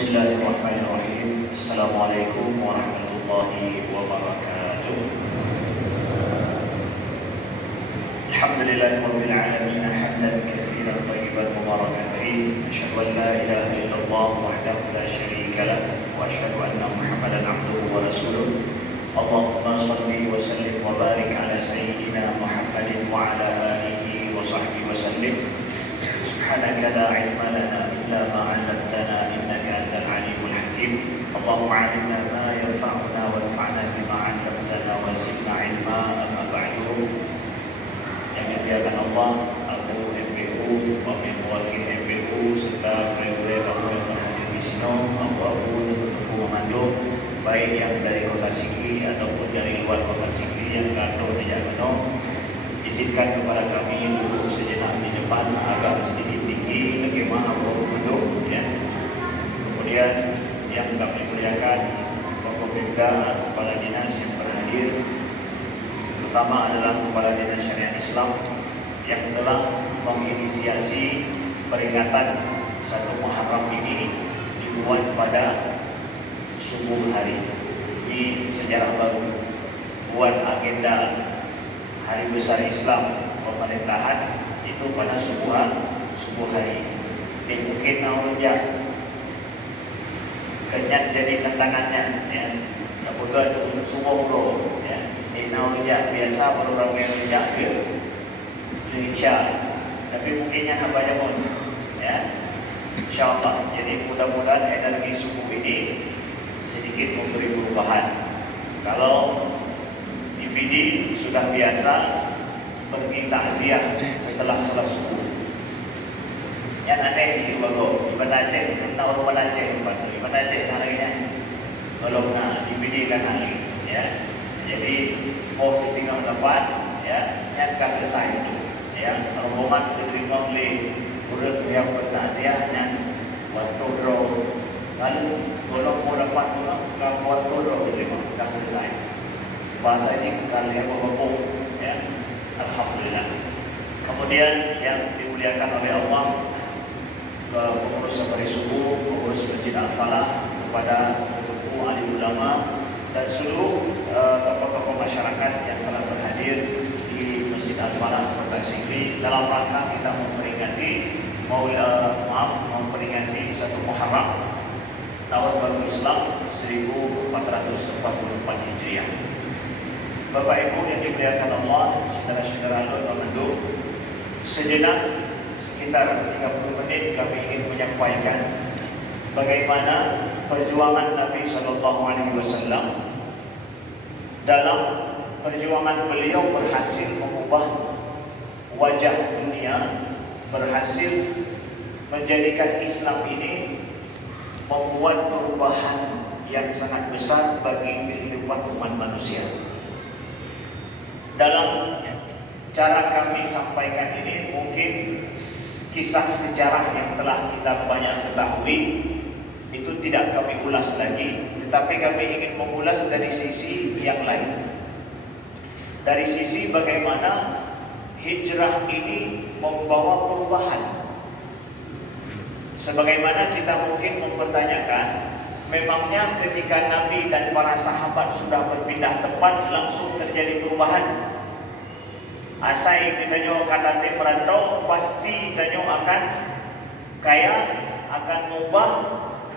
Bismillahirrahmanirrahim. Assalamualaikum warahmatullahi wabarakatuh. Alhamdulillahirabbil alamin hamdan katsiran thayyiban mubarakan fihi. Asyhadu an la ilaha illallah wahdahu la syarika lah wa asyhadu anna Muhammadan abduhu wa rasuluh. Allahumma shalli wa sallim wa barik ala sayyidina Muhammadin wa ala alihi wa sahbihi wa sallim. Subhanaka la ilma lana illa ma 'allamtana innaka antal alimul hakim. Allahumma 'allimna ma yanfa'una wanfa'na bima 'allamtana wa zidna 'ilma. Amma ba'du. Yang dimuliakan Allah, Abu MPU, Wakil Wakil MPU serta pegawai yang berhadir di sini, Abu tentu memandu baik yang dari Kota Sigli ataupun dari luar Kota Sigli yang kado tidak penuh. Izinkan kepada kami duduk sejenak di depan agak sedikit tinggi bagaimana Allah duduk ya. Kemudian yang kami muliakan Bapak Pemda, Kepala Dinas yang berhadir, pertama adalah Kepala Dinas Syariah Islam yang telah menginisiasi peringatan 1 Muharram ini dibuat pada subuh hari. Ini sejarah baru, buat agenda Hari Besar Islam Pemerintahan itu pada subuh hari. Di Bukit Naurujak kenyat jadi tantangannya ya. Apabila subuh bro ya. Di Naurujak biasa orang Naurujak dia Indonesia, tapi mungkinnya apa pun ya. InsyaAllah. Jadi mudah-mudahan energi subuh ini sedikit memberi perubahan. Kalau DPD sudah biasa pergi takziah setelah sholat subuh. Yang aneh di Bago, di Aceh, kita orang Aceh, di Aceh harinya belum nak DPD kan hari, ya. Jadi mau setinggal dapat, ya, yang kasih selesai itu, ya. Rombongan diterima oleh urut yang bertakziah yang waktu draw, lalu kalau mau dapat waktu draw diterima kasih selesai. Bahasa ini kita lihat berhubung ya. Alhamdulillah. Kemudian yang dimuliakan oleh Allah, pengurus Safari Subuh, pengurus Masjid Al-Falah, kepada tokoh alim ulama dan seluruh tokoh-tokoh masyarakat yang telah berhadir di Masjid Al-Falah Kota Sigli dalam rangka kita memperingati memperingati 1 Muharram tahun baru Islam 1444 Hijriah. Bapak Ibu yang dimuliakan Allah, saudara-saudara Al-Mandu, sejenak sekitar 30 menit kami ingin menyampaikan bagaimana perjuangan Nabi SAW dalam perjuangan beliau berhasil mengubah wajah dunia, berhasil menjadikan Islam ini membuat perubahan yang sangat besar bagi kehidupan umat manusia. Dalam cara kami sampaikan ini mungkin kisah sejarah yang telah kita banyak ketahui itu tidak kami ulas lagi, tetapi kami ingin mengulas dari sisi yang lain. Dari sisi bagaimana hijrah ini membawa perubahan. Sebagaimana kita mungkin mempertanyakan, memangnya ketika Nabi dan para sahabat sudah berpindah tempat langsung terjadi perubahan? Asai kita kata merantau pasti kita akan kaya, akan mengubah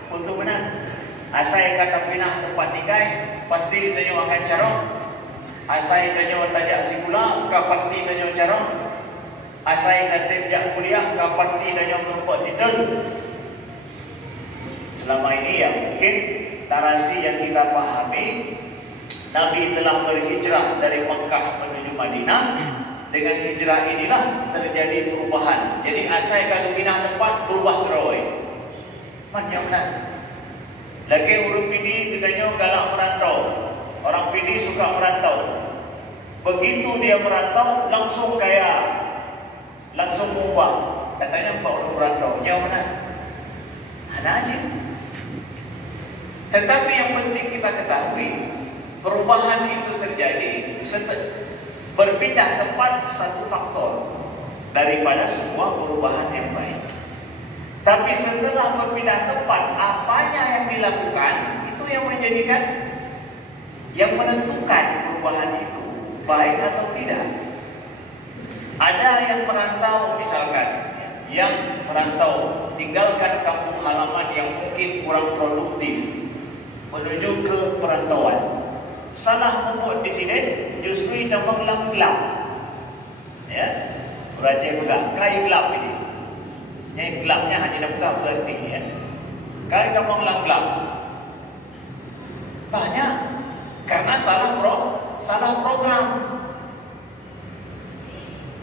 untuk benar. Asai kata pindah tempat tinggal pasti kita akan carong. Asai kita tajak sikula pasti kita carong. Asai kata jak kuliah pasti kita merupakan titel. Selama ini ya mungkin narasi yang kita pahami, Nabi telah berhijrah dari Mekah menuju Madinah. Dengan hijrah inilah terjadi perubahan. Jadi asal kalau pindah tempat berubah terus. Macam mana? Lagi huruf ini katanya galak merantau. Orang pilih suka merantau. Begitu dia merantau langsung kaya, langsung berubah. Katanya Pak orang merantau. Jauh mana? Ada aja. Tetapi yang penting kita ketahui, perubahan itu terjadi berpindah tempat satu faktor daripada semua perubahan yang baik. Tapi setelah berpindah tempat, apanya yang dilakukan itu yang menjadikan, yang menentukan perubahan itu baik atau tidak. Ada yang merantau misalkan, yang merantau tinggalkan kampung halaman yang mungkin kurang produktif menuju ke perantauan. Salah membuat di sini justru cabang gelap, ya, raja gelap, kayu gelap ini. Yang gelapnya hanya dapat berarti, ya. Kayu cabang gelap. Banyak karena salah program.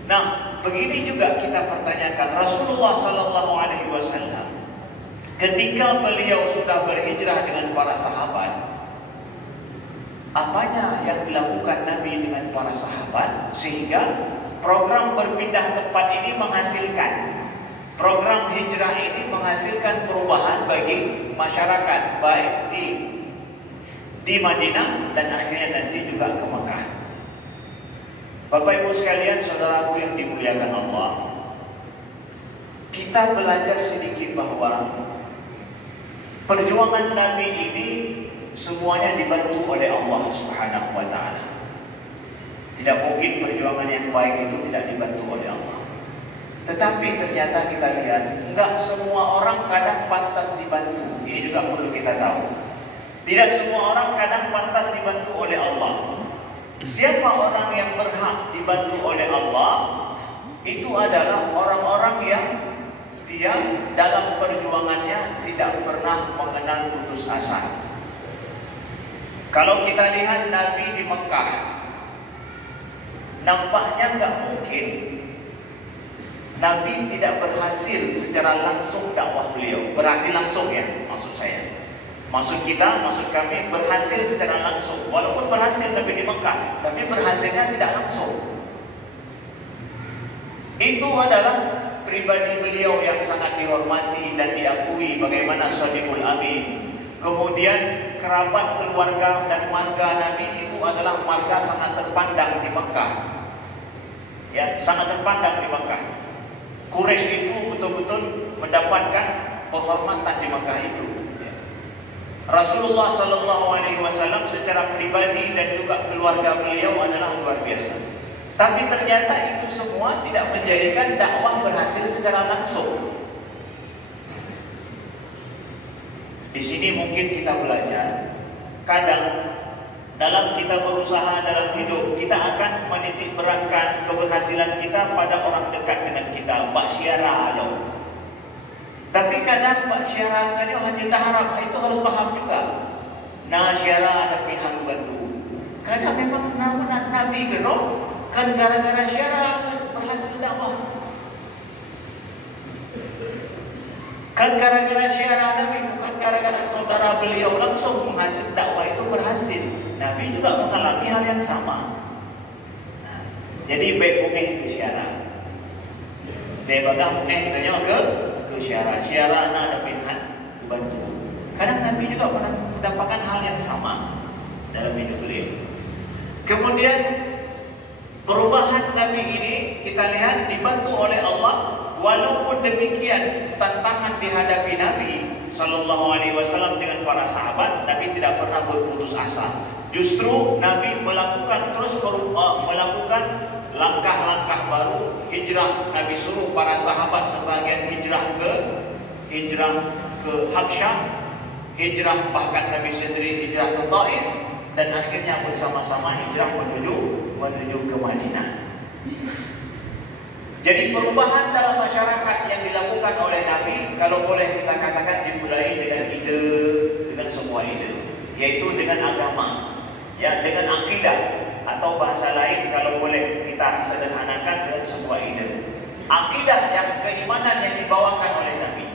Nah, begini juga kita pertanyakan Rasulullah Sallallahu Alaihi Wasallam ketika beliau sudah berhijrah dengan para sahabat, apanya yang dilakukan Nabi dengan para sahabat sehingga program berpindah tempat ini menghasilkan, program hijrah ini menghasilkan perubahan bagi masyarakat baik di Madinah dan akhirnya nanti juga ke Mekah. Bapak Ibu sekalian, saudaraku yang dimuliakan Allah, kita belajar sedikit bahwa perjuangan Nabi ini semuanya dibantu oleh Allah Subhanahu wa Ta'ala. Tidak mungkin perjuangan yang baik itu tidak dibantu oleh Allah. Tetapi ternyata kita lihat, enggak semua orang kadang pantas dibantu. Ini juga perlu kita tahu. Tidak semua orang kadang pantas dibantu oleh Allah. Siapa orang yang berhak dibantu oleh Allah? Itu adalah orang-orang yang dia dalam perjuangannya tidak pernah mengenal putus asa. Kalau kita lihat Nabi di Mekah, nampaknya nggak mungkin Nabi tidak berhasil secara langsung dakwah beliau. Berhasil langsung, ya, maksud saya. Maksud kami berhasil secara langsung. Walaupun berhasil Nabi di Mekah, tapi berhasilnya tidak langsung. Itu adalah pribadi beliau yang sangat dihormati dan diakui bagaimana Shadiqul Amin. Kemudian kerabat keluarga dan marga Nabi itu adalah marga sangat terpandang di Mekah. Ya, sangat terpandang di Mekah. Quraisy itu betul-betul mendapatkan penghormatan di Mekah itu. Rasulullah Sallallahu Alaihi Wasallam secara pribadi dan juga keluarga beliau adalah luar biasa. Tapi ternyata itu semua tidak menjadikan dakwah berhasil secara langsung. Di sini mungkin kita belajar, kadang dalam kita berusaha dalam hidup, kita akan menitik beratkan keberhasilan kita pada orang dekat dengan kita, Mbak Syara aja. Tapi kadang Mbak Syara tadi hanya taharap, itu harus paham juga. Nah, Syara ada pihak bantu. Kadang memang nama Nabi gerok, kan gara-gara Syara berhasil dakwah. Kan gara-gara Syara Nabi, bukan gara-gara saudara beliau langsung menghasil dakwah itu berhasil. Nabi juga mengalami hal yang sama. Nah, jadi baik umeh ke Syara. Debagah umeh tanya ke Syara ada pihak bantu. Kadang Nabi juga pernah mendapatkan hal yang sama dalam hidup beliau. Kemudian perubahan Nabi ini kita lihat dibantu oleh Allah. Walaupun demikian tantangan dihadapi Nabi Sallallahu Alaihi Wasallam dengan para sahabat, Nabi tidak pernah berputus asa. Justru Nabi melakukan langkah-langkah baru. Hijrah, Nabi suruh para sahabat sebagian hijrah ke Habsyah, hijrah bahkan Nabi sendiri hijrah ke Taif, dan akhirnya bersama-sama hijrah menuju ke Madinah. Jadi perubahan dalam masyarakat yang dilakukan oleh Nabi, kalau boleh kita katakan dimulai dengan semua ide, yaitu dengan agama, ya, dengan akidah, atau bahasa lain kalau boleh kita sederhanakan dengan sebuah ide. Akidah yang keimanan yang dibawakan oleh Nabi.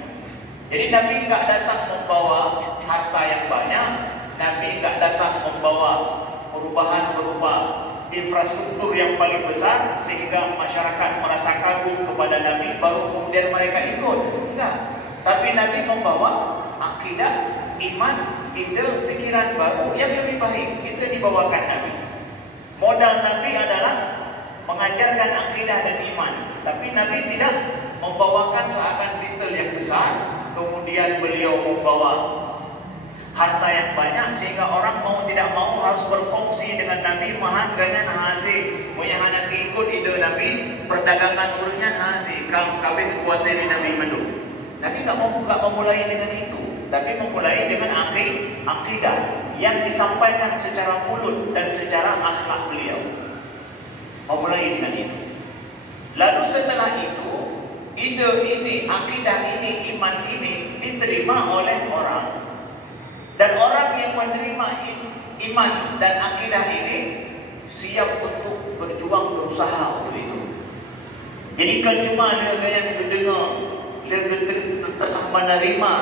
Jadi Nabi enggak datang membawa harta yang banyak, Nabi enggak datang membawa perubahan berupa infrastruktur yang paling besar sehingga masyarakat merasa kagum kepada Nabi baru kemudian mereka ikut. Enggak. Tapi Nabi membawa akidah, iman, ide, pikiran baru yang lebih baik. Itu dibawakan Nabi. Modal Nabi adalah mengajarkan akidah dan iman. Tapi Nabi tidak membawakan seakan titel yang besar, kemudian beliau membawa harta yang banyak sehingga orang mau tidak mau harus berfungsi dengan Nabi. Mahan ganyan hazi, punya anak ikut ide Nabi, perdagangan urunya hazi, kalau kawin kuasai di Nabi Madu. Nabi nggak memulai dengan itu, tapi memulai dengan akidah yang disampaikan secara mulut dan secara akhlak beliau. Memulai dengan itu. Lalu setelah itu, ide ini, akidah ini, iman ini diterima oleh orang. Dan orang yang menerima iman dan akidah ini siap untuk berjuang, berusaha untuk itu. Jadi kan cuma dia yang mendengar, dia telah menerima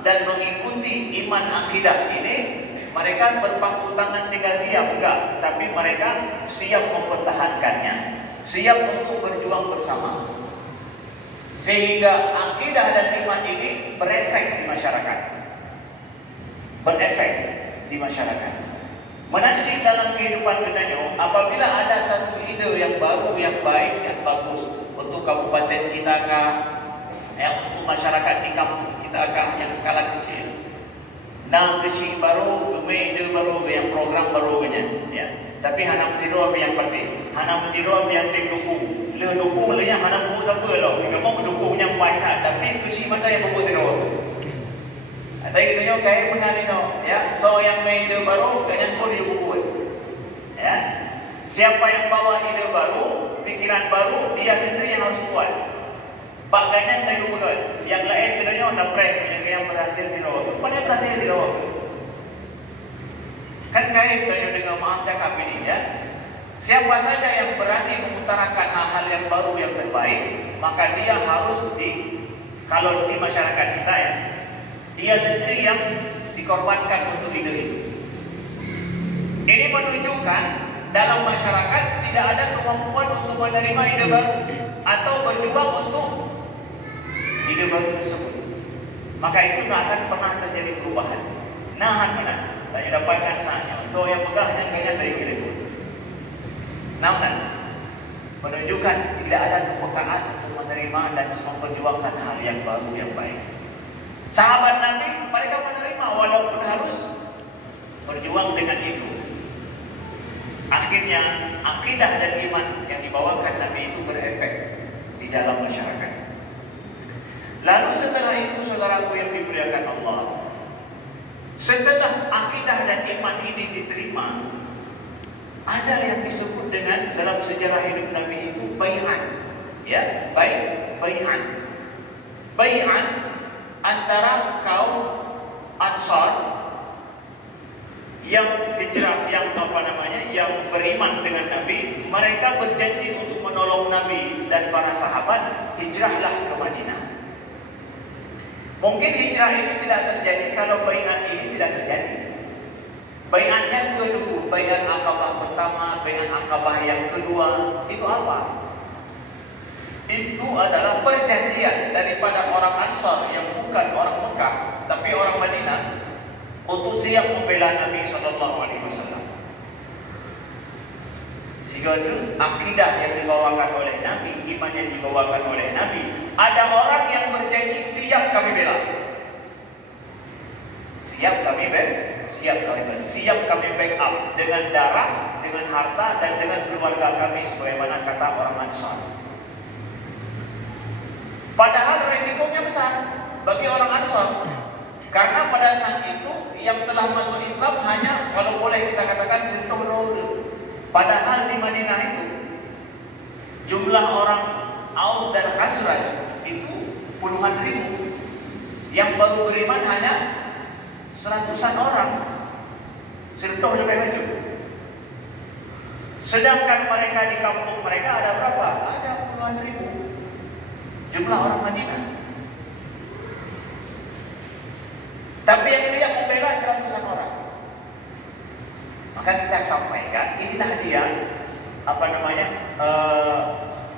dan mengikuti iman akidah ini, mereka berpangku tangan tinggal diam, enggak. Tapi mereka siap mempertahankannya, siap untuk berjuang bersama. Sehingga akidah dan iman ini berefek di masyarakat. Berefek di masyarakat. Menancip dalam kehidupan kita, apabila ada satu ide yang baru, yang baik, yang bagus untuk kabupaten kita kah, untuk masyarakat di kampung kita kah yang skala kecil. Nah, besi baru, ide baru, yang program baru ya. Tapi hanam zero yang penting. Hanam zero yang didukung. Le dukung le yang hanam buat apa lo? Kita mau dukungnya baik, tapi besi mana yang membuat zero? Atau itu kayak menalino, ya. So yang ide baru, ganyan pun dibuat, ya. Siapa yang bawa ide baru, pikiran baru, dia sendiri yang harus buat. Pak ganyan dari buat. Yang lain katanya nak press, yang berhasil di bawah. Pada berhasil di bawah. Kan kait dengan maaf cakap ini, ya. Siapa saja yang berani mengutarakan hal-hal yang baru yang terbaik, maka dia harus kalau di masyarakat kita, ya. Dia sendiri yang dikorbankan untuk ide itu. Ini menunjukkan dalam masyarakat tidak ada kemampuan untuk menerima ide baru atau berjuang untuk ide baru tersebut. Maka itu tidak akan pernah terjadi perubahan. Nahan benar. Saya dapatkan saatnya. So yang pegahnya kayaknya dari kira itu. Namun menunjukkan tidak ada kepekaan untuk menerima dan memperjuangkan hal yang baru yang baik. Sahabat Nabi, mereka menerima walaupun harus berjuang dengan itu. Akhirnya, akidah dan iman yang dibawakan Nabi itu berefek di dalam masyarakat. Lalu setelah itu, saudaraku yang dimuliakan Allah, setelah akidah dan iman ini diterima, ada yang disebut dengan dalam sejarah hidup Nabi itu bai'an. Ya, bai'an. Bai'an antara kaum Ansar yang hijrah, yang beriman dengan Nabi. Mereka berjanji untuk menolong Nabi dan para sahabat, hijrahlah ke Madinah. Mungkin hijrah ini tidak terjadi kalau bai'at ini tidak terjadi. Bai'atnya kedua, bai'at Aqabah pertama, bai'at Aqabah yang kedua, itu apa? Itu adalah perjanjian daripada orang Ansar yang bukan orang Mekah, tapi orang Madinah, untuk siap membela Nabi SAW. Sehingga itu akidah yang dibawakan oleh Nabi, iman yang dibawakan oleh Nabi. Ada orang yang berjanji siap kami bela, siap kami backup dengan darah, dengan harta dan dengan keluarga kami, sebagaimana kata orang Ansar. Padahal resikonya besar bagi orang Ansar, karena pada saat itu yang telah masuk Islam hanya, kalau boleh kita katakan, sentuh nol. Padahal di Madinah itu jumlah orang Aus dan Khazraj itu puluhan ribu. Yang baru beriman hanya seratusan orang. Sentuh lebih maju. Sedangkan mereka di kampung mereka ada berapa? Ada puluhan ribu jumlah orang Madinah. Tapi yang siap membela seratusan orang. Maka kita sampaikan, inilah dia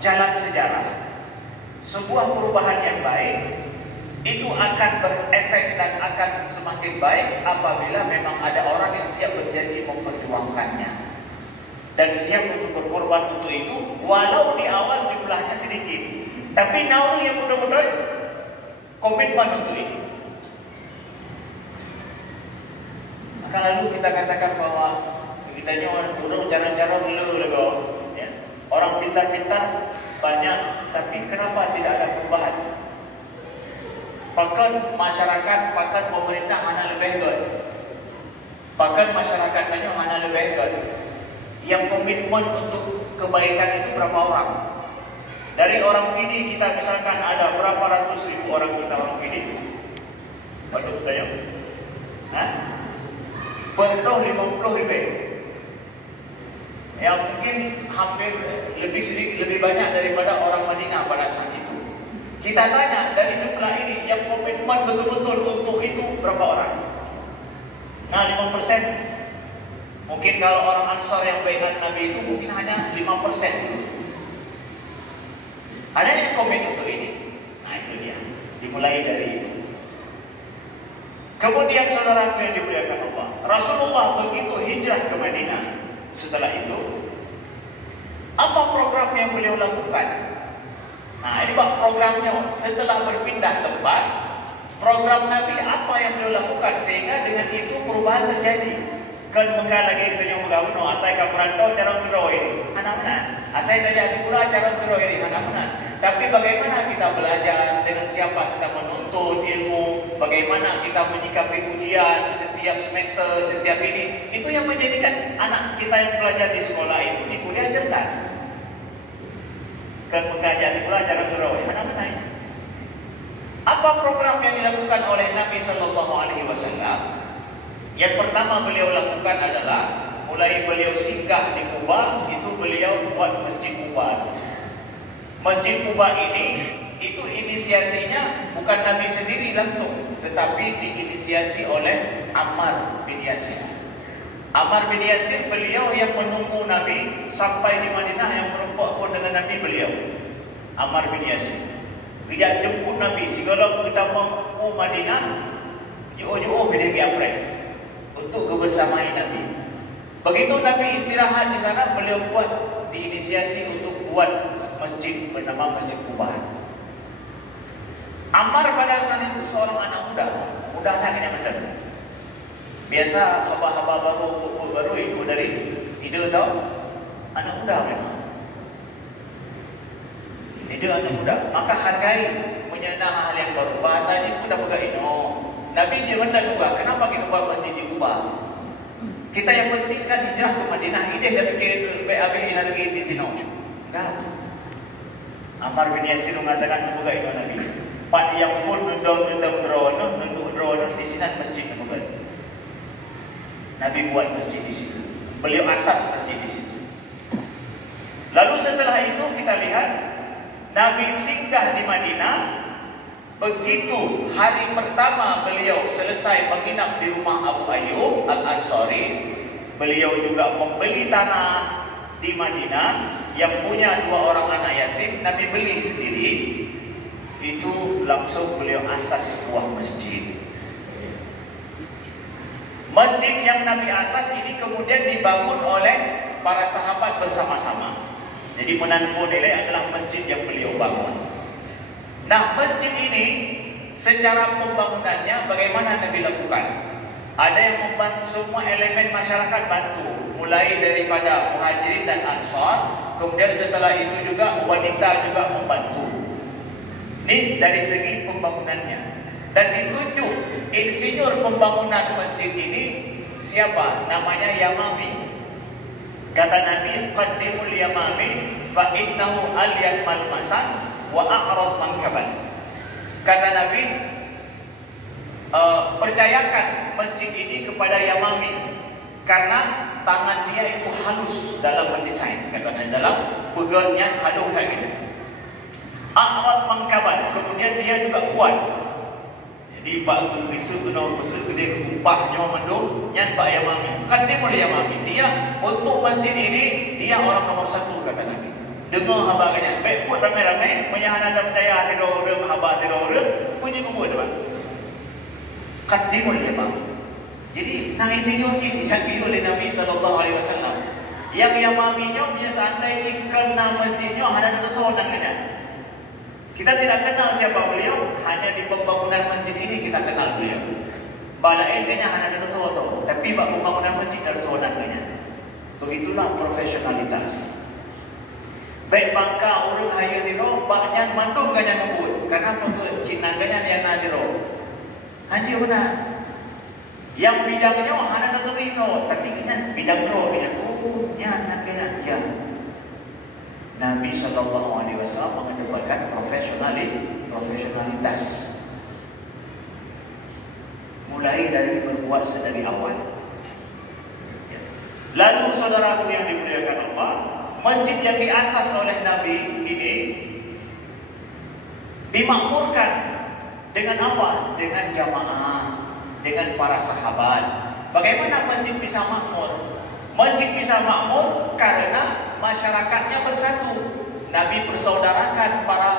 jalan sejarah. Sebuah perubahan yang baik itu akan berefek dan akan semakin baik apabila memang ada orang yang siap berjanji memperjuangkannya. dan siap untuk berkorban untuk itu, walau di awal jumlahnya sedikit, tapi nauru yang betul-betul komitmen untuk itu. Maka lalu kita katakan bahwa kita dulu cara-cara dulu ya. Orang pintar-pintar banyak, tapi kenapa tidak ada perubahan? Bahkan masyarakat, bahkan pemerintah hanya lebih baik. Bahkan masyarakat banyak hanya lebih baik. Yang komitmen untuk kebaikan itu berapa orang? Dari orang ini kita misalkan ada berapa ratus ribu orang kita orang ini. Waduh, tanya. Penuh 50 ribu. Yang mungkin hampir lebih sedikit, lebih banyak daripada orang Madinah pada saat itu. Kita tanya dari jumlah ini yang komitmen betul-betul untuk itu berapa orang? Nah, 5%. Mungkin kalau orang Ansar yang baiat Nabi itu mungkin hanya 5%. Ada yang komit untuk ini. Nah, itu dia. Dimulai dari itu. Kemudian saudara yang dimuliakan Allah, Rasulullah begitu hijrah ke Madinah. Setelah itu, apa program yang beliau lakukan? Nah, ini Pak programnya. Setelah berpindah tempat, program Nabi apa yang beliau lakukan sehingga dengan itu perubahan terjadi. Kan mungkin lagi beliau menggabung, asai kaperantau cara berdoa anak-anak, asai tajak pula cara berdoa anak-anak. Tapi bagaimana kita belajar, dengan siapa kita menuntut ilmu, bagaimana kita menyikapi ujian setiap semester, setiap ini, itu yang menjadikan anak kita yang belajar di sekolah itu di kuliah cerdas. Kan mengajar pula cara berdoa anak-anak. Apa program yang dilakukan oleh Nabi Sallallahu Alaihi Wasallam? Yang pertama beliau lakukan adalah mulai beliau singgah di Kuba, itu beliau buat Masjid Kuba. Masjid Kuba ini itu inisiasinya bukan Nabi sendiri langsung, tetapi diinisiasi oleh Ammar bin Yasir. Ammar bin Yasir beliau yang menunggu Nabi sampai di Madinah, yang merempak pun dengan Nabi beliau. Ammar bin Yasir tidak jemput Nabi, segala kita mau Madinah, jauh-jauh beda April untuk kebersamaan Nabi. Begitu Nabi istirahat di sana, beliau buat diinisiasi untuk buat masjid bernama Masjid Kuba. Ammar pada saat itu seorang anak muda lagi yang benar. Biasa haba-haba baru itu dari ide tau, anak muda memang. Ide anak muda, maka hargai menyenang hal yang baru. Bahasanya mudah mudah ini. Nabi Jiwanda juga, kenapa kita buat masjid di Kuba? Kita yang penting kan hijrah ke Madinah, ide dari ke BAB lagi di sini. Enggak. Ammar bin Yasir mengatakan buka itu Nabi. Pak yang full nundang drone di sini masjid bukan. Nabi buat masjid di situ. Beliau asas masjid di situ. Lalu setelah itu kita lihat Nabi singgah di Madinah. Begitu hari pertama beliau selesai menginap di rumah Abu Ayyub Al-Ansari, beliau juga membeli tanah di Madinah yang punya 2 orang anak yatim. Nabi beli sendiri. Itu langsung beliau asas sebuah masjid. Masjid yang Nabi asas ini kemudian dibangun oleh para sahabat bersama-sama. Jadi menanfu nilai adalah masjid yang beliau bangun. Nah, masjid ini secara pembangunannya bagaimana Nabi lakukan? Ada yang membantu, semua elemen masyarakat bantu, mulai daripada Muhajirin dan Ansar, kemudian setelah itu juga wanita juga membantu. Ini dari segi pembangunannya. Dan ditunjuk insinyur pembangunan masjid ini siapa? Namanya Yamami. Kata Nabi, qaddimul Yamami fa innahu alyan malmasan wa a'rad mankaban. Kata Nabi, percayakan masjid ini kepada Yamami karena tangan dia itu halus dalam mendesain. Katanya dalam pegangnya halus kayak gitu. A'rad mankaban, kemudian dia juga kuat. Jadi Pak Risu kena besar gede upahnya mendung nyan Pak Yamami. Kan dia boleh Yamami. Dia untuk masjid ini dia orang nomor 1 kata Nabi. Dengar habaganya. Baik buat ramai-ramai menyahana dan percaya teror, haba teror, punya kubur depan. Kan dia boleh Yamami. Jadi nah itu yang oleh Nabi sallallahu alaihi wasallam. Yang Yamaminya punya seandainya kena masjidnya ada betul namanya. Kita tidak kenal siapa beliau, hanya di pembangunan masjid ini kita kenal beliau. Balain kayaknya hanya ada betul, tapi pembangunan masjid ada betul namanya. Begitulah profesionalitas. Baik bangka urut haya diro, baknya mandung kanya ngebut. Karena pembut Cina kanya dia nadiro. Haji mana? Yang bidangnya hanya ada itu, tapi kanya bidang ro, bidang ya naknya ya. Nabi Sallallahu Alaihi Wasallam mengedepankan profesionalitas. Mulai dari berbuat sedari awal. Lalu saudaraku yang dimuliakan Allah, masjid yang diasas oleh Nabi ini dimakmurkan dengan apa? Dengan jamaah, dengan para sahabat. Bagaimana masjid bisa makmur? Masjid bisa makmur karena masyarakatnya bersatu. Nabi persaudarakan para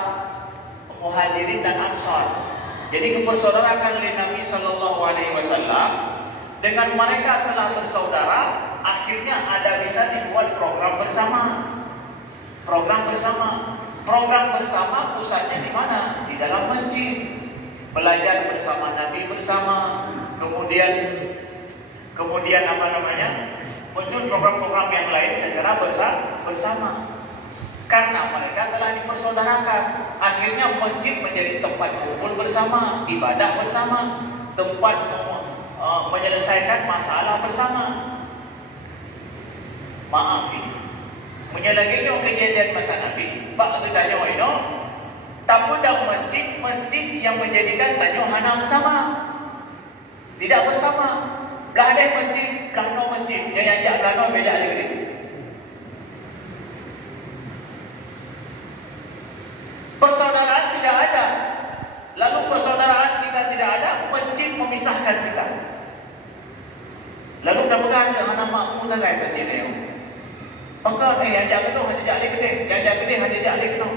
muhajirin dan ansar. Jadi kepersaudaraan oleh Nabi Sallallahu Alaihi Wasallam dengan mereka telah bersaudara. Akhirnya ada bisa dibuat program bersama. Program bersama pusatnya di mana? Di dalam masjid. Belajar bersama Nabi bersama. Kemudian apa namanya? Muncul program-program yang lain secara bersama. Karena mereka telah dipersaudarakan. Akhirnya masjid menjadi tempat kumpul bersama, ibadah bersama, tempat menyelesaikan masalah bersama. Maaf ini menyelesaikan kejadian masa Nabi. Pak tu tanya itu, tapi dalam masjid yang menjadikan tanya hana bersama, tidak bersama. Belah ada masjid, belah no masjid, yang ajak belah no beda lagi. Persaudaraan tidak ada. Lalu persaudaraan kita tidak ada, masjid memisahkan kita. Lalu dah pegang anak makmu sangat masjid ni. Maka yang ajak kena, hanya ajak lagi gede, yang ajak gede, hanya ajak lagi kena.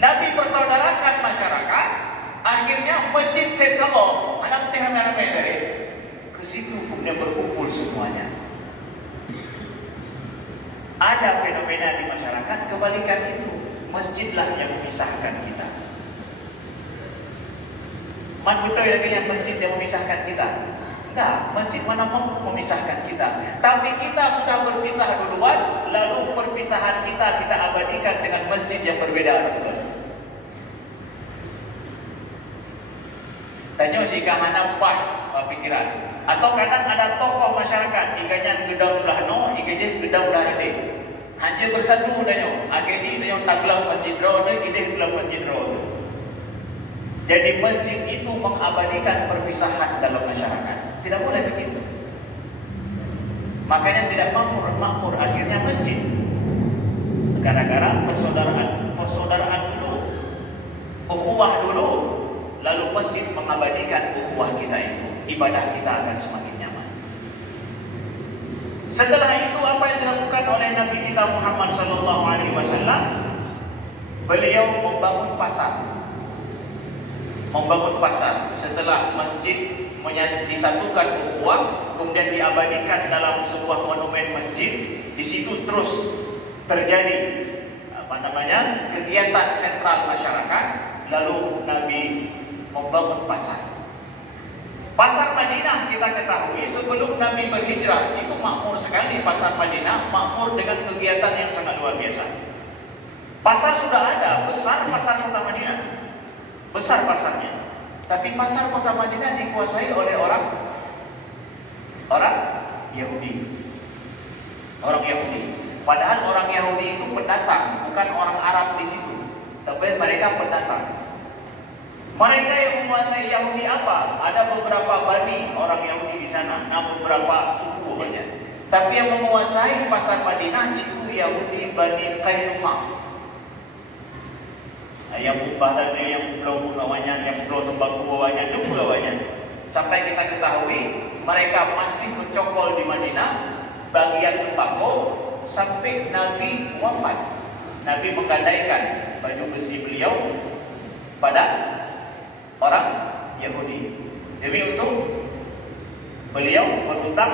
Nabi persaudarakan masyarakat. Akhirnya masjid terkabur. Anak teh ramai-ramai dari ke situ kemudian berkumpul semuanya. Ada fenomena di masyarakat kebalikan itu. Masjidlah yang memisahkan kita. Man betul lagi yang masjid yang memisahkan kita. Enggak, masjid mana mampu memisahkan kita. Tapi kita sudah berpisah duluan, lalu perpisahan kita abadikan dengan masjid yang berbeda. Tanya si kahana pah pikiran. Atau kadang ada tokoh masyarakat, iganya gedau belah no, iganya gedau belah ini. Hanya bersatu tanya. Akhirnya tanya taglang masjid roh, iganya taglang masjid roh. Jadi masjid itu mengabadikan perpisahan dalam masyarakat. Tidak boleh begitu. Makanya tidak makmur akhirnya masjid. Gara-gara persaudaraan dulu, ukhuwah dulu. Lalu masjid mengabadikan ukhuwah kita itu. Ibadah kita akan semakin nyaman. Setelah itu apa yang dilakukan oleh Nabi kita Muhammad Sallallahu Alaihi Wasallam? Beliau membangun pasar. Setelah masjid disatukan ukhuwah, kemudian diabadikan dalam sebuah monumen masjid. Di situ terus terjadi kegiatan sentral masyarakat. Lalu Nabi membangun pasar. Pasar Madinah kita ketahui sebelum Nabi berhijrah itu makmur sekali. Pasar Madinah makmur dengan kegiatan yang sangat luar biasa. Pasar sudah ada, besar pasar kota Madinah, besar pasarnya. Tapi pasar kota Madinah dikuasai oleh orang Yahudi. Padahal orang Yahudi itu pendatang, bukan orang Arab di situ. Tapi mereka pendatang. Mereka yang menguasai Yahudi apa? Ada beberapa bani orang Yahudi di sana, beberapa suku banyak. Tapi yang menguasai pasar Madinah itu Yahudi Bani Qainuqa. Yang badan yang pulau bawahnya, yang pulau sembako bawahnya, itu bawahnya. Sampai kita ketahui mereka masih mencokol di Madinah bagian sembako sampai Nabi wafat. Nabi menggadaikan baju besi beliau pada orang Yahudi. Demi untuk Beliau berhutang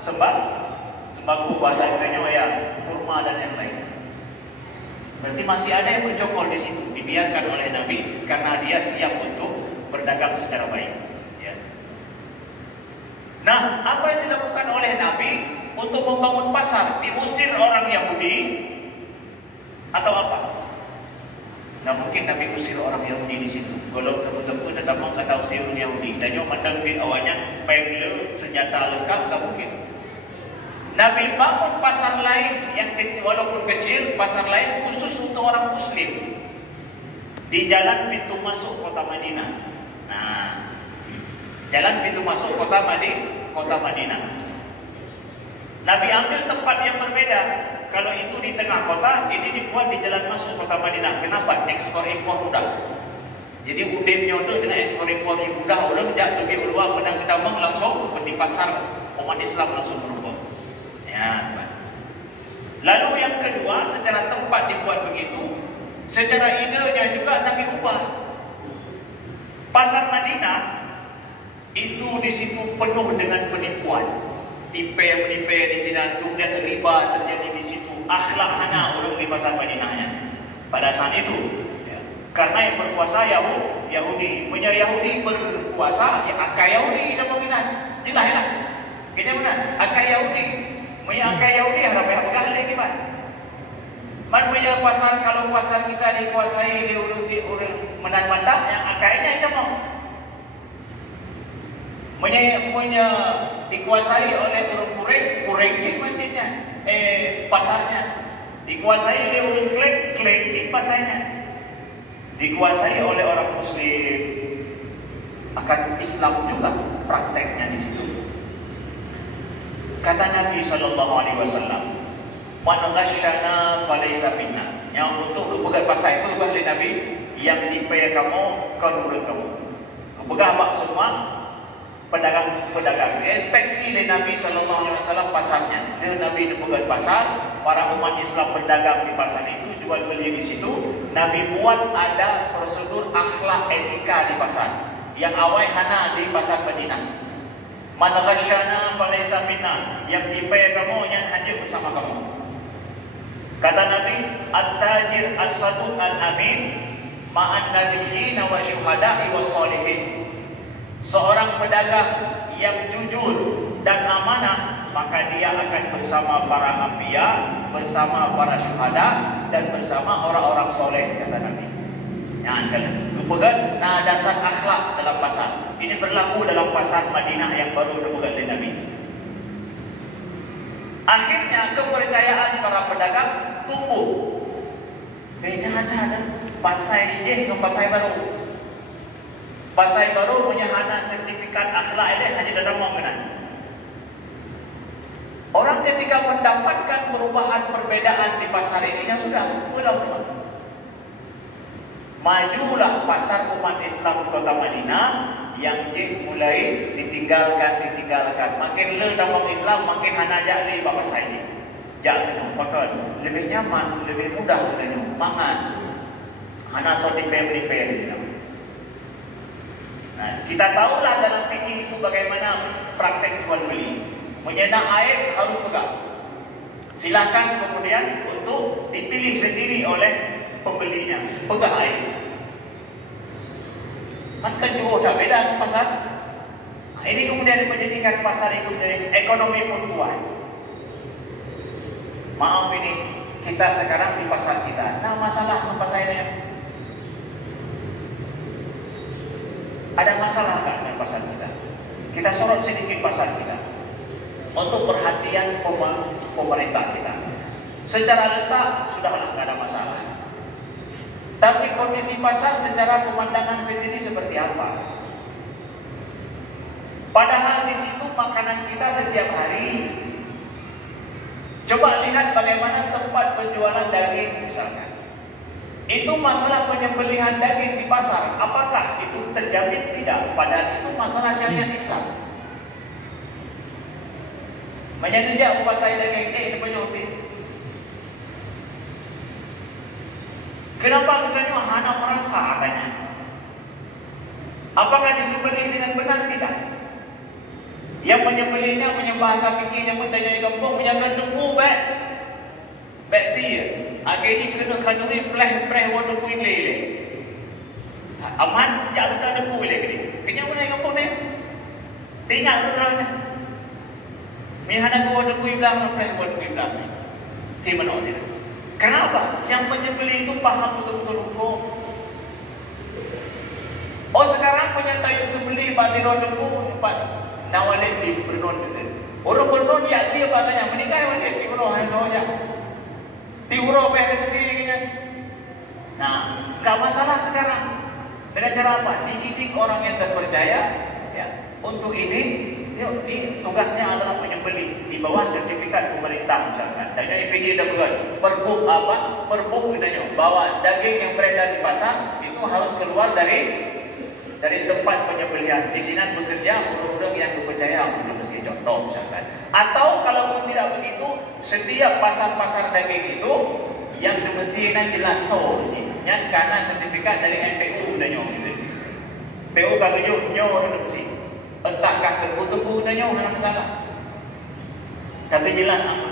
sembako, bahasa Indonesia ya, kurma dan yang lain. Berarti masih ada yang bercokol di situ, dibiarkan oleh Nabi karena dia siap untuk berdagang secara baik. Ya. Nah, apa yang dilakukan oleh Nabi untuk membangun pasar? Diusir orang Yahudi atau apa? Nah, mungkin Nabi usir orang Yahudi di situ. Kalau tepu-tepu datang kata usir orang Yahudi, dan yang mandang di awalnya pemble senjata lengkap, tak mungkin. Nabi bangun pasar lain yang kecil, walaupun kecil, pasar lain khusus untuk orang Muslim di jalan pintu masuk kota Madinah. Nah, jalan pintu masuk kota Madinah. Nabi ambil tempat yang berbeda. Kalau itu di tengah kota, ini dibuat di jalan masuk kota Madinah. Kenapa? Ekspor impor mudah. Jadi udemnya itu dengan ekspor impor yang mudah, orang tidak lebih luar pedang kedamang langsung di pasar umat Islam langsung berubah. Ya. Lalu yang kedua, secara tempat dibuat begitu, secara idenya juga Nabi ubah. Pasar Madinah itu di situ penuh dengan penipuan, tipe di sini, kemudian riba terjadi di situ, akhlak hana orang di pasar Madinahnya pada saat itu. Ya. Karena yang berkuasa Yahudi, punya Yahudi berkuasa, ya akal Yahudi dan Madinah, jelas ya. Kita benar, akal Yahudi. Menyangka Yahudi harap yang lagi pak. Man punya pasar, kalau pasar kita dikuasai diurusi orang menang-menang, yang akhirnya itu mau. Punya dikuasai oleh orang kurencik masjidnya, pasarnya. Dikuasai oleh orang kelencik pasarnya. Dikuasai oleh orang Muslim. Akan Islam juga prakteknya di situ. Kata Nabi SAW, "Man ghasyana falaysa minna." Yang untuk pegang pasar itu oleh Nabi, yang dipayar kamu, kau nurut kamu. Pegang apa semua pedagang. Inspeksi dari Nabi SAW pasarnya. Dia Nabi pegang pasar, para umat Islam berdagang di pasar itu, jual beli di situ. Nabi buat ada prosedur akhlak etika di pasar. Yang awal hana di pasar Madinah. Man ghasyana falaysa minna, yang dipayar kamu yang hadir bersama kamu. Kata Nabi, at-tajir as-saduq al-amin ma'an nabiyyin wa syuhada'i was sholihin. Seorang pedagang yang jujur dan amanah, maka dia akan bersama para anbiya, bersama para syuhada, dan bersama orang-orang soleh, kata Nabi. Kemudian dasar akhlak dalam pasar. Ini berlaku dalam pasar Madinah yang baru dibuat oleh Nabi. Akhirnya kepercayaan para pedagang tumbuh. Beda ada pasar ini ke pasar baru. Pasar baru punya hana sertifikat akhlak ini hanya dalam mengenai. Orang ketika mendapatkan perubahan perbedaan di pasar ini ya sudah pulang. Majulah pasar umat Islam kota Madinah yang mulai ditinggalkan. Makin le dalam Islam, makin hana jadi bapa saya. Jangan pakai lebih nyaman, lebih mudah sebenarnya. Mangan, hana so diperi. Nah, kita tahulah dalam fikih itu bagaimana praktek jual beli. Menyedak air harus pegang. Silakan kemudian untuk dipilih sendiri oleh pembelinya, pegang air. Kan juga tak beda dengan pasar. Nah, ini kemudian menjadikan pasar itu menjadi ekonomi pun kuat. Maaf ini kita sekarang di pasar kita. Nah masalah dengan pasar ini. Ada masalah kan dengan pasar kita? Kita sorot sedikit pasar kita untuk perhatian pemerintah kita. Secara letak sudahlah tidak ada masalah. Tapi kondisi pasar secara pemandangan sendiri seperti apa? Padahal di situ makanan kita setiap hari. Coba lihat bagaimana tempat penjualan daging misalkan. Itu masalah penyembelihan daging di pasar. Apakah itu terjamin? Tidak. Padahal itu masalah syariat Islam. Menyediakan pasar daging di penyusup. Kenapa katanya hana merasa katanya? Apakah disembelih dengan benar? Tidak. Yang menyembelihnya punya bahasa fikirnya pun tanya di kampung menjaga lembu baik dia. Akhirnya kena kanuri pleh warna kuih le. Aman jangan ada lembu le ni. Kenya mana di kampung ni? Tinggal orang ni. Mihana gua warna kuih belang pleh warna kuih belang. Di mana dia? Kenapa? Yang menyembelih itu paham betul-betul hukum. Oh sekarang penyertai sembelih basi lembu empat. Nawalik di bernon itu. Orang bernon ya dia katanya menikah mana? Tiuro hano ya. Tiuro PNC kan. Nah, enggak masalah sekarang. Dengan cara apa? Dididik orang yang terpercaya ya. Untuk ini yuk, tugasnya adalah menyembelih di bawah sertifikat pemerintah misalkan. Dan ini PD dah buat perbuk apa? Perbuk katanya bahwa daging yang beredar di pasar itu harus keluar dari tempat penyembelihan. Di sini bekerja orang-orang yang dipercaya untuk mesti contoh misalkan. Atau kalau pun tidak begitu, setiap pasar-pasar daging itu yang dimestikan jelas yang karena sertifikat dari MPU dan gitu. PU kalau nyo mesti. Entahkah tebu-tebu dan nyo dalam masalah. Tapi jelas apa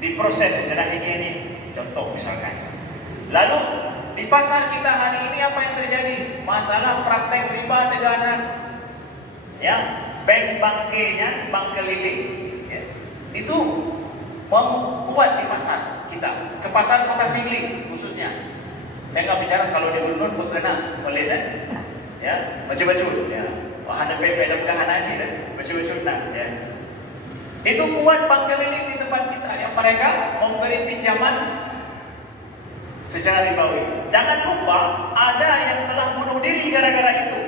di proses secara higienis. Contoh misalkan. Lalu di pasar kita hari ini apa yang terjadi? Masalah praktek riba negara. Ya, bank keliling. Ya. Itu membuat di pasar kita, ke pasar Kota Sigli khususnya. Saya nggak bicara kalau di Gunung pun kena oleh dan, ya, baju-baju. Ya, wahana dalam kahan aja dan baju-baju nak. Ya. Itu buat bank keliling di tempat kita yang mereka memberi pinjaman secara ribawi. Jangan lupa ada yang telah bunuh diri gara-gara itu.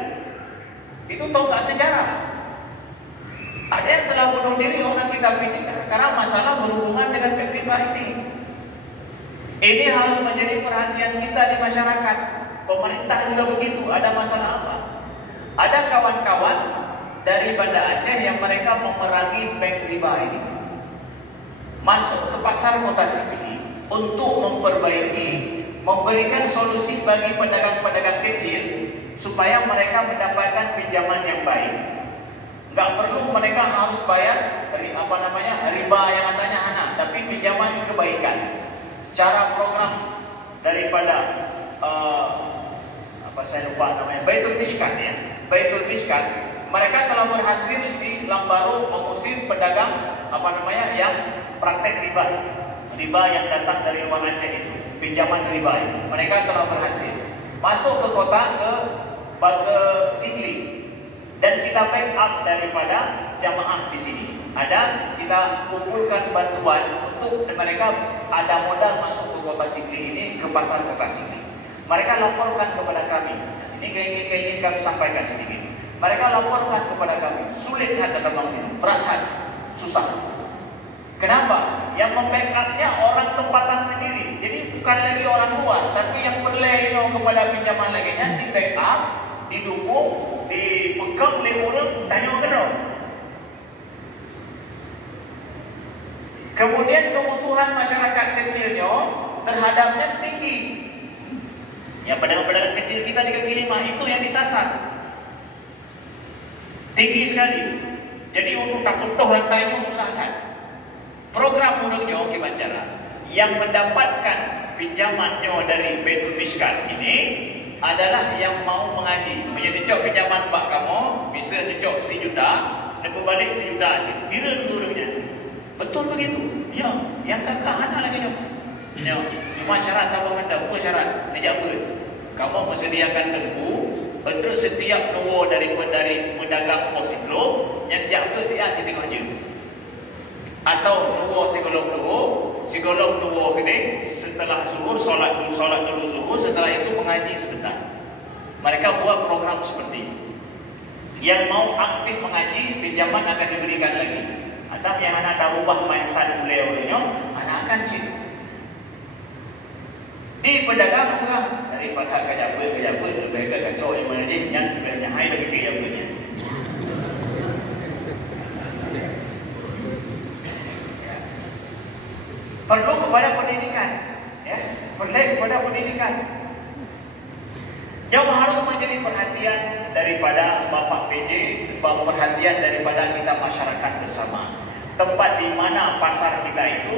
Itu tonggak sejarah. Ada yang telah bunuh diri orang kita pilih karena masalah berhubungan dengan riba ini. Ini harus menjadi perhatian kita di masyarakat. Pemerintah juga begitu. Ada masalah apa? Ada kawan-kawan dari Banda Aceh yang mereka memerangi bank riba ini. Masuk ke pasar Kota Sigli untuk memberikan solusi bagi pedagang-pedagang kecil supaya mereka mendapatkan pinjaman yang baik. Enggak perlu mereka harus bayar riba yang katanya hana, tapi pinjaman kebaikan. Cara program daripada saya lupa namanya, Baitul Miskan ya. Baitul Miskan, mereka telah berhasil di Lambaru mengusir pedagang yang praktek riba yang datang dari luar Aceh itu, pinjaman riba. Mereka telah berhasil masuk ke kota ke Sigli dan kita backup daripada jamaah di sini. Kita kumpulkan bantuan untuk mereka ada modal masuk ke kota Sigli ini, ke pasar Kota Sigli. Mereka laporkan kepada kami. Ini ingin kami sampaikan sedikit. Mereka laporkan kepada kami, sulit kata bang sini, berat, susah. Kenapa? Yang membackup-nya orang tempatan sendiri. Jadi bukan lagi orang luar, tapi yang berleno kepada pinjaman lagi di backup, didukung, dipegang oleh orang tanya orang. Kemudian kebutuhan masyarakat kecilnya terhadapnya tinggi. Ya, pedagang-pedagang kecil kita di kaki lima itu yang disasar. Tinggi sekali. Jadi untuk tak putus rantainya susah kan. Program urangnya Kibancara yang mendapatkan pinjamannya dari Baitul Miskan ini adalah yang mau mengaji. Punya dicok pinjaman pak kamu bisa dicok $1 dapat balik $1 sih. Kira urangnya. Betul begitu? Ya, yang kakak anak lagi dong. Ya, cuma syarat sabang anda, apa syarat? Dia apa? Kamu mensediakan lembu untuk setiap nuwo dari pedagang posiklo yang jaga dia di tengah je. Atau nuwo sigolong nuwo ini setelah zuhur solat dulu zuhur, setelah itu mengaji sebentar. Mereka buat program seperti itu. Yang mau aktif mengaji, pinjaman akan diberikan lagi. Atau yang anak tahu bah mindset beliau ini, anak akan sih. Di pedagang juga daripada kerja mereka kacau yang mana dia yang sebenarnya hai lebih kaya punya. Perlu kepada pendidikan, ya, perlu kepada pendidikan. Yang harus menjadi perhatian daripada Bapak PJ, perhatian daripada kita masyarakat bersama. Tempat di mana pasar kita itu,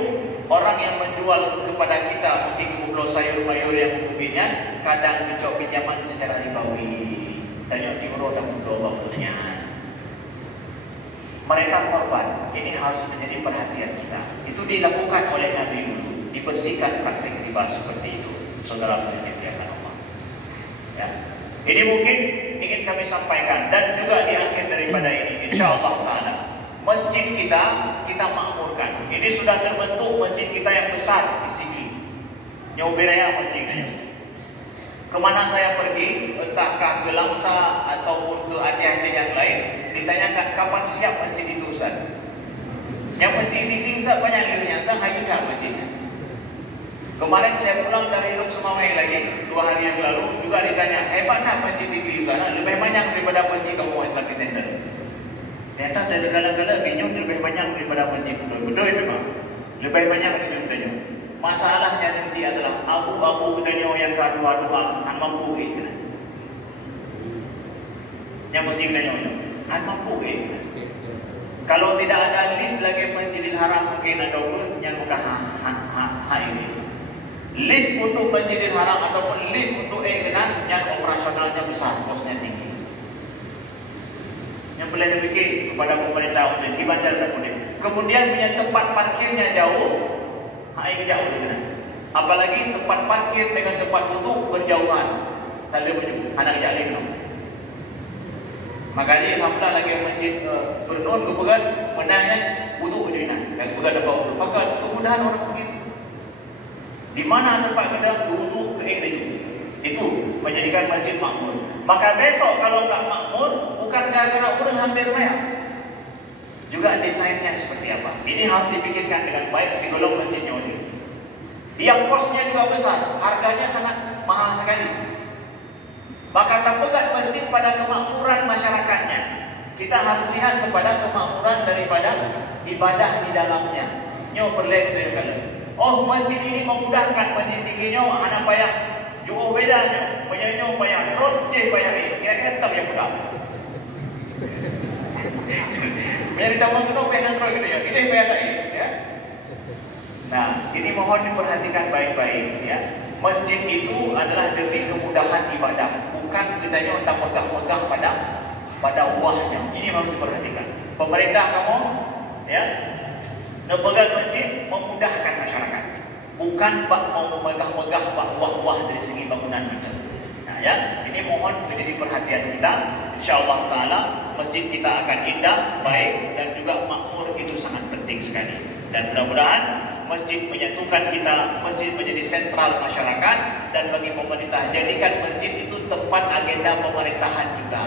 orang yang menjual kepada kita mungkin pulau sayur mayur yang umumnya kadang mencoba pinjaman secara ribawi. Dan yang diurut dan pulau bawahnya. Mereka korban. Ini harus menjadi perhatian kita. Itu dilakukan oleh Nabi dulu, dibersihkan praktik riba seperti itu. Saudara dimuliakan Allah. Ya. Ini mungkin ingin kami sampaikan dan juga di akhir daripada ini, insyaallah taala, masjid kita makmurkan. Ini sudah terbentuk masjid kita yang besar di sini. Jauh beraya masjidnya. Kemana saya pergi, entahkah ke Langsa ataupun ke Aceh-Aceh yang lain, ditanyakan kapan siap masjid itu Ustaz. Yang masjid ini Ustaz banyak ilmunya, entah hari ini masjidnya. Kemarin saya pulang dari Lok Semawai lagi 2 hari yang lalu, juga ditanya, hebatkah masjid ini Ustaz? Lebih banyak daripada masjid kamu Islam di tender. Ternyata dari kala-kala bingung lebih banyak daripada masjid. Betul memang. Lebih banyak daripada. Masalahnya nanti adalah abu-abu kedanyo yang kedua-dua mampu itu. Yang mesti kedanyo mampu itu. Kalau tidak ada lift lagi Masjidil Haram mungkin ada pun yang bukan ini. Lift untuk Masjidil Haram ataupun lift untuk dengan yang operasionalnya besar, kosnya tinggi. Yang boleh dipikir kepada pemerintah untuk dibaca dan kemudian punya tempat parkirnya jauh. Hai jauh dengan. Apalagi tempat parkir dengan tempat duduk berjauhan. Saya menyebut anak jalik no. Makanya haflah lagi masjid bernun kepegan menanya duduk je nak. Dan kepegan dapat duduk. Maka kemudahan orang begitu. Di mana tempat kita duduk ke itu. Itu menjadikan masjid makmur. Maka besok kalau enggak makmur bukan gara-gara orang hampir banyak. Juga desainnya seperti apa. Ini harus dipikirkan dengan baik si golong masjidnya ini. Yang kosnya juga besar, harganya sangat mahal sekali. Maka terpegat masjid pada kemakmuran masyarakatnya. Kita harus lihat kepada kemakmuran daripada ibadah di dalamnya. Nyo berlain dari kala. Oh masjid ini memudahkan masjid tingginya, anak payah jauh bedanya, menyanyi payah, roti payah ini. Kira-kira tak yang mudah. Biar ditambah kena payah roh gitu ya. Ini payah lagi ya. Nah, ini mohon diperhatikan baik-baik ya. Masjid itu adalah demi kemudahan ibadah, bukan kitanya untuk megah-megah pada wahnya. Ini harus diperhatikan. Pemerintah kamu ya, memegang masjid memudahkan masyarakat, bukan mau megah-megah wah-wah dari segi bangunan kita. Nah, ya, ini mohon menjadi perhatian kita. InsyaAllah Taala masjid kita akan indah, baik dan juga makmur. Itu sangat penting sekali. Dan mudah-mudahan masjid menyatukan kita, masjid menjadi sentral masyarakat dan bagi pemerintah. Jadikan masjid itu tempat agenda pemerintahan juga.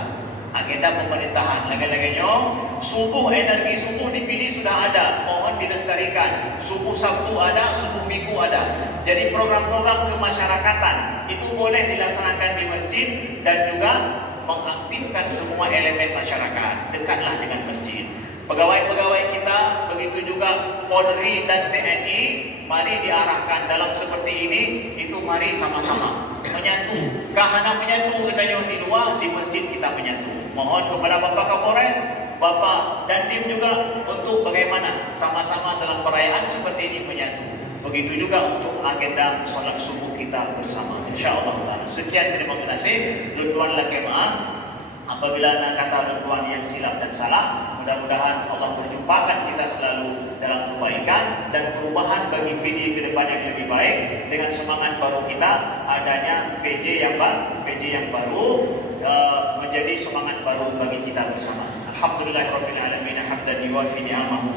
Agenda pemerintahan. Lagi-laginya, subuh energi subuh dipilih sudah ada. Mohon dilestarikan. Subuh Sabtu ada, subuh Minggu ada. Jadi program-program kemasyarakatan itu boleh dilaksanakan di masjid dan juga mengaktifkan semua elemen masyarakat. Dekatlah dengan masjid. Pegawai-pegawai kita, begitu juga Polri dan TNI, mari diarahkan dalam seperti ini, itu mari sama-sama menyatu. Kahana menyatu katanya di luar, di masjid kita menyatu. Mohon kepada Bapak Kapolres, Bapak dan tim juga untuk bagaimana sama-sama dalam perayaan seperti ini menyatu. Begitu juga untuk agenda solat subuh kita bersama. InsyaAllah. Sekian terima kasih. Lutuan lakemaan. Apabila anda kata lutuan yang silap dan salah, mudah-mudahan Allah berjumpakan kita selalu dalam kebaikan dan perubahan bagi PD ke depan yang lebih baik dengan semangat baru kita adanya PJ yang baru menjadi semangat baru bagi kita bersama. Alhamdulillahirabbil alamin hamdan yuwafi ni'amahu.